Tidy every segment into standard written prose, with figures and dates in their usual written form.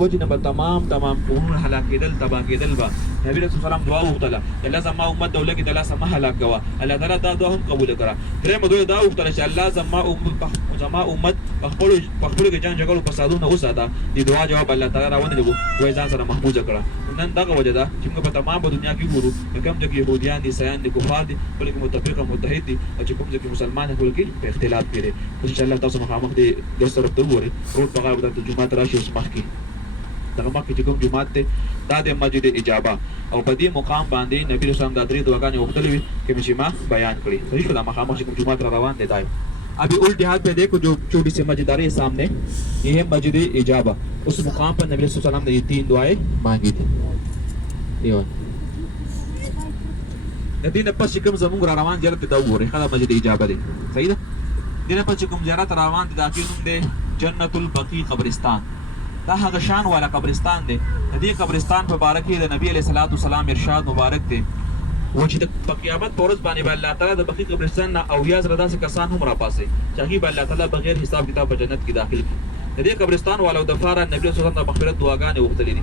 وجنه به تمام قومونه هلاک کېدل تباه کېدل به نبی رسول سلام دعا وغوښتله الله زما امت دولت کې د الله سم هلاک کوه الله تعالی دا دعا هم قبول کړه درېمه دوی دا وغوښتله چې الله زما امت په خپلو کې جنګ جګړو فسادونه وساته د دعا جواب الله تعالی راونیږي وایي ځان سره محفوظه کړه نن دغه وجه ده چې موږ په تمامه دنیا کې ګورو کوم ځای کې یهودیان دي عیسایان دي کفار دي بلکې متفق او متحد دي او چې کوم ځای کې مسلمان دي ټول کې په اختلاف کې دي ان شاء الله تاسو مخامخ دي د سره ته وګورئ روډ په غاړه د جمعه راشي اوس مخکې دغه مکه چې کوم جمعات ته دا د مسجد اجابه او په دې مقام باندې نبی رسول الله د درې دعاګانې وکړلې وي چې ما بیان کړې صحیح شو دا مخامخ چې کوم جمعات را روان دي دای ابھی الٹے ہاتھ پہ دیکھو جو چھوٹی سی مسجد آ رہی ہے سامنے یہ ہے مسجد اجابہ اس مقام پر نبی صلی اللہ علیہ وسلم نے یہ 3 دعائیں مانگی تھی دین پس کوم زموږ را روان زیارت ته وګورئ خدا مسجد اجابه دی صحیح ده دین پس کوم زیارت روان دي دا کې نوم دی جنت البقیع قبرستان دا هغه شان والا قبرستان دی د دې قبرستان په باره کې د نبی علیه الصلاۃ والسلام ارشاد مبارک دی و چې د قیامت په ورځ باندې به الله تعالی د بقیع قبرستان نه اویا زره داسې کسان هم راپاسي چې هغوی به الله تعالی بغیر حساب کتاب په جنت کې داخل کړي د دې قبرستان والو دپاره نبي صلی الله علیه وسلم د مغفرت دعاګانې غوښتلې دي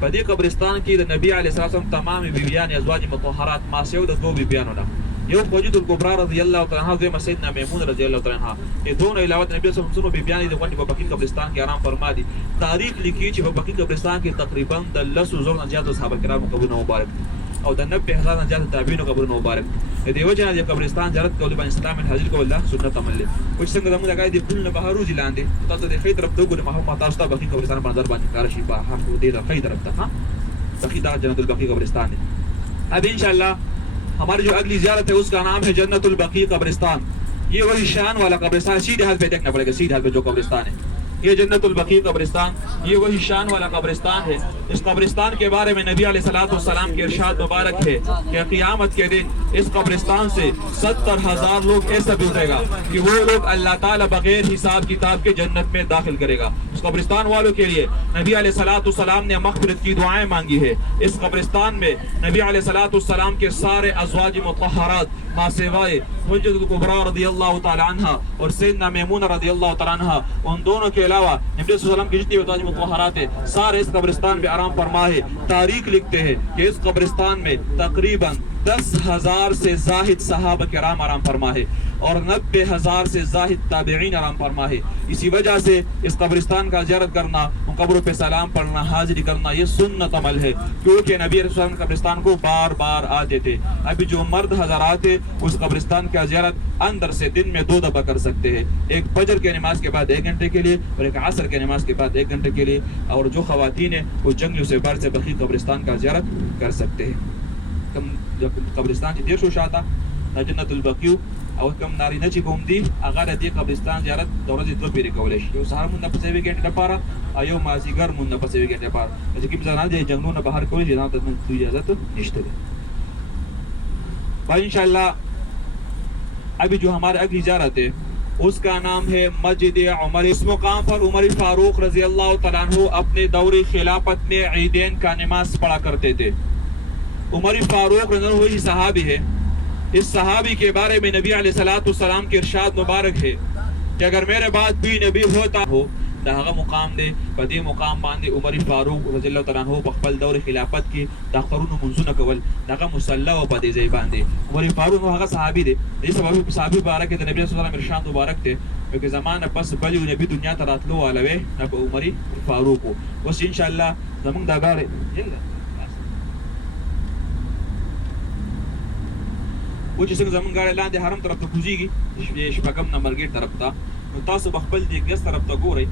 په دې قبرستان کې د نبی علیه السلام تمام بیبیان ازواج مطهرات ما سیو د 2 بیبیانو نه یو خدیجه الکبرى رضی الله تعالی عنها دویم سیدنا میمون رضی الله تعالی عنها دې دوه علاوه نبی صلی الله علیه وسلم بیبیان د غونډې په بقیع قبرستان کې آرام فرما دي تاریخ لیکي چې په بقیع قبرستان کې تقریبا د 10,000 نه زیات صحابه کرامو قبرونه مبارک او د 90,000 نه زیات تابعین قبرونه مبارک د دې وجه نه د قبرستان زیارت کول باندې اسلام حاضر کول الله سنت عمل له او څنګه زموږ دغه د پل نه بهر روزي لاندې تاسو د خیر طرف ته وګورئ محمد تاسو ته بقیع قبرستان باندې باندې کار شي په هر دې د خیر طرف ته ها بقیع جنت البقیع قبرستان ہے اب انشاءاللہ ہماری جو اگلی زیارت ہے اس کا نام ہے جنت البقیع قبرستان یہ وہی شان والا قبرستان سیدھے ہاتھ پہ دیکھنا پڑے گا سیدھے ہاتھ پہ جو قبرستان ہے یہ جنت البقیع قبرستان یہ وہی شان والا قبرستان ہے اس قبرستان کے بارے میں نبی علیہ الصلوۃ والسلام کے ارشاد مبارک ہے کہ قیامت کے دن اس قبرستان سے 70,000 لوگ ایسا گزرے گا کہ وہ لوگ اللہ تعالیٰ بغیر حساب کتاب کے جنت میں داخل کرے گا اس قبرستان والوں کے لیے نبی علیہ الصلوۃ والسلام نے مغفرت کی دعائیں مانگی ہے اس قبرستان میں نبی علیہ الصلوۃ والسلام کے سارے ازواج مطہرات ماں سوائے حجت الکبریٰ رضی اللہ تعالی عنہ اور سیدنا میمونہ رضی اللہ تعالی عنہ ان دونوں کے علاوہ نبی صلی اللہ علیہ وسلم کی جتنی ازواج مطہرات ہیں سارے اس قبرستان پہ آرام فرما ہے تاریخ لکھتے ہیں کہ اس قبرستان میں تقریباً 10,000 سے زاہد صحابہ کرام آرام فرما ہے اور 90,000 سے زاہد تابعین آرام فرما ہے اسی وجہ سے اس قبرستان کا زیارت کرنا ان قبروں پہ سلام پڑھنا حاضری کرنا یہ سنت عمل ہے کیونکہ نبی رسول اللہ قبرستان کو بار بار آتے تھے ابھی جو مرد حضرات ہیں اس قبرستان کا زیارت اندر سے دن میں 2 دفعہ کر سکتے ہیں ایک فجر کی نماز کے بعد 1 گھنٹے کے لیے اور ایک عصر کی نماز کے بعد 1 گھنٹے کے لیے اور جو خواتین ہیں وہ جنگلیوں سے بار سے بقیع قبرستان کا زیارت کر سکتے ہیں جب قبرستان چې دیر شو شاته جنت البقیع او کم نارینه چې کوم دي هغه د دې قبرستان زیارت د ورځې 2 پیرې کولی شي یو سهار مونږ نه پسې 1 ګنټې لپاره او یو مازدیګر مونږ نه پسې 1 ګنټې لپاره چې کوم زنان دي جنګونو بهر کولی شي دا ته اجازه نشته ده انشاءاللہ ابھی جو ہمارے اگلی زیارت ہے اس کا نام ہے مسجد عمر اس مقام پر عمر فاروق رضی اللہ تعالیٰ عنہ اپنے دور خلافت میں عیدین کا نماز پڑھا کرتے تھے عمر فاروق رضی اللہ عنہ صحابی ہے اس صحابی کے بارے میں نبی علیہ الصلوۃ والسلام کے ارشاد مبارک ہے کہ اگر میرے بعد بھی نبی ہوتا ہو دا هغه مقام دی په دې مقام باندې عمر فاروق رضی الله تعالی عنہ په خپل دور خلافت کې د اخترونو منځونه کول دغه مصلی او په دې ځای باندې عمر فاروق هغه صحابي دی دې سبب صحابي بارک د نبی صلی الله علیه وسلم ارشاد مبارک دی کہ زمانہ پس بلی نبی دنیا ته راتلو والوي نبی عمر فاروق اوس ان شاء الله زمونږ دا غاړه یلا و چې څنګه زمونږ غاړه لاندې حرم طرف ته کوزيږي شپږم نمبر گیټ طرف ته نو تاسو بخپل دې ګس طرف ته ګورئ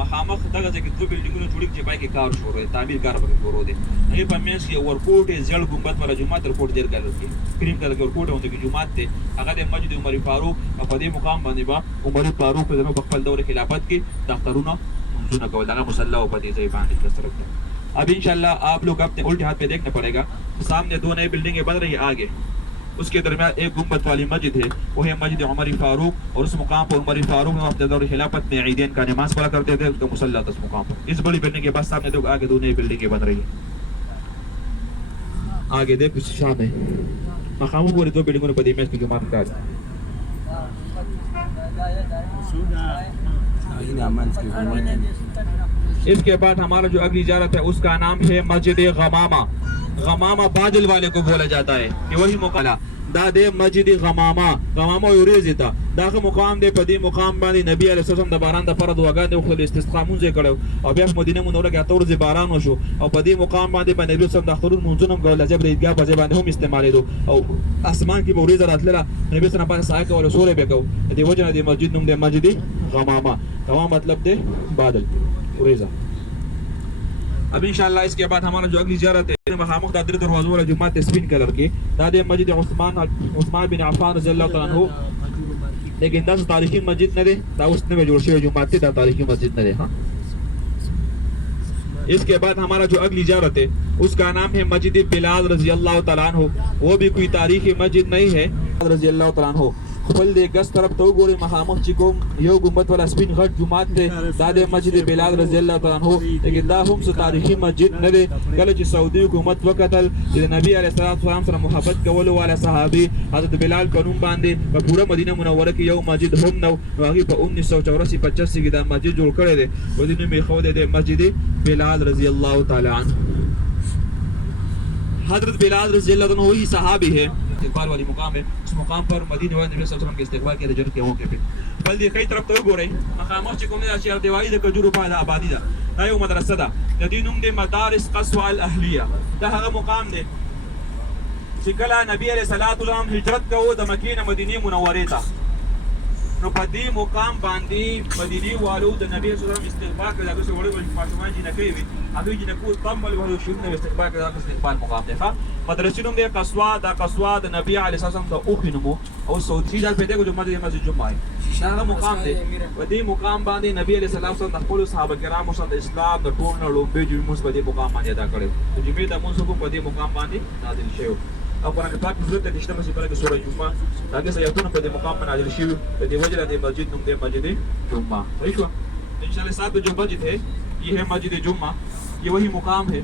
مخامخ دغه ځای کې 2 بلډینګونه جوړ کې پای کې کار شروع دی تعمیر کار به شروع دی هغه په مینس کې ورکوټ زړ ګمبد پر جمعه تر کوټ ډیر کار کوي کریم کله ورکوټ اونته کې جمعه ته هغه د مسجد عمر فاروق په دې مقام باندې با عمر فاروق په خپل دور خلافت کې د اخترونو منځونه کول هغه مصلی او په دې ځای باندې کس طرف ته اب انشاءاللہ آپ لوگ اپنے الٹے ہاتھ پہ دیکھنا پڑے گا سامنے 2 نئی بلڈنگیں بن رہی ہیں آگے اس کے درمیان ایک گنبد والی مسجد ہے وہ ہے مسجد عمر فاروق اور اس مقام پر عمر فاروق نے اپنے دور خلافت میں عیدین کا نماز پڑھا کرتے تھے اس کا مصلی تھا اس مقام پر اس بڑی بلڈنگ کے بعد سامنے آگے 2 نئی بلڈنگیں بن رہی ہیں آگے دیکھ شام ہے مقاموں پورے 2 بلڈنگوں نے بدی میں اس کی جماعت کا اس کے بعد ہمارا جو اگلی زیارت ہے اس کا نام ہے مسجد غمامہ. غمامہ بادل والے کو بولا جاتا ہے کہ وہی مقام دا دے مسجد غمامہ. غمامہ یوریزی تا دا مقام دے پدی مقام باندې نبی علیہ السلام د باران د فرض وغا د خپل استسقا مونږ کړو او بیا مدینه منوره کې اتور ز باران وشو او پدی مقام باندې باندې نبی صلی الله علیه وسلم منځونم غول جبر ایدګه په ځای باندې هم استعمالېدو او اسمان کې بوري زرات لره نبی صلی الله علیه وسلم سایه کول سورې به کو د وجه د مسجد نوم د مسجد غمامہ. غمامہ مطلب دے بادل اوریزا. اب انشاءاللہ اس کے بعد ہمارا جو اگلی زیارت ہے مخامخ دا در دروازوں والا جمعہ سپین کلر کی دا دے مسجد عثمان بن عفان رضی اللہ تعالیٰ عنہ. لیکن دا تاریخی مسجد نہ دے دا اس نے جوڑ شوی جمعہ تے دا تاریخی مسجد نہ دے. ہاں اس کے بعد ہمارا جو اگلی زیارت ہے اس کا نام ہے مسجد بلال رضی اللہ تعالیٰ عنہ. وہ بھی کوئی تاریخی مسجد نہیں ہے. رضی اللہ تعالیٰ عنہ خپل دے گس طرف تو ګوري مخامخ چې کوم یو ګمبد والا سپین غټ جمعات دی دا د مسجد بلال رضی الله تعالی عنہ. لیکن دا هم څه تاریخي مسجد نه دی. کله چې سعودي حکومت وکتل چې نبی علیه الصلوۃ والسلام سره محبت کولو والا صحابي حضرت بلال په نوم باندې په پوره مدینه منوره کې یو مسجد هم نو هغه په 1984 کې دا مسجد جوړ کړی دی. و دې نوم یې خو دی مسجد بلال رضی الله تعالی عنہ. حضرت بلال رضی اللہ عنہ وہی صحابی ہے استقبال والی مقام ہے. اس مقام پر مدینے والے نبی صلی اللہ علیہ وسلم کے استقبال کے رجل کے موقع پہ بل دی کئی طرف ته وګورئ مقامات چې کوم دی چې دیوالي د کجورو په اړه آبادی ده. دا یو مدرسه ده د دې نوم دی مدارس قصوى الاهلیه. دا هغه مقام دی چې کله نبی علیہ الصلوۃ والسلام هجرت کوو د مکې نه مدینه منورې ته نو په دې مقام باندې مدینه والو د نبی صلی الله علیه وسلم استقبال کړه. هغه څه وړي ماشومان چې نه کوي هغه چې نه کوي تم ول ورو شنو استقبال کړه. هغه استقبال مقام دی. ها مدرسې نوم دی قصوى. دا قصوى د نبی علیه السلام د اوخ نوم او سعودي ځای پیدا کو د مسجد جمعه دا هغه مقام دی. په دې مقام باندې نبی علیه السلام د خپل صحابه کرامو سره د اسلام د ټول نه لومبه جمعه په دې مقام باندې ادا کړو. د جمعې د موږ په دې مقام باندې نازل شوی او قرآن پاک حضرت د دشتمه سپاره کې سورہ جمعه هغه سیاتونه په دې مقام باندې نازل شوی. په دې وجه د مسجد نوم دی مسجد جمعه. صحیح شو. انشاءاللہ 7 جو مسجد ہے یہ ہے مسجد جمعہ. یہ وہی مقام ہے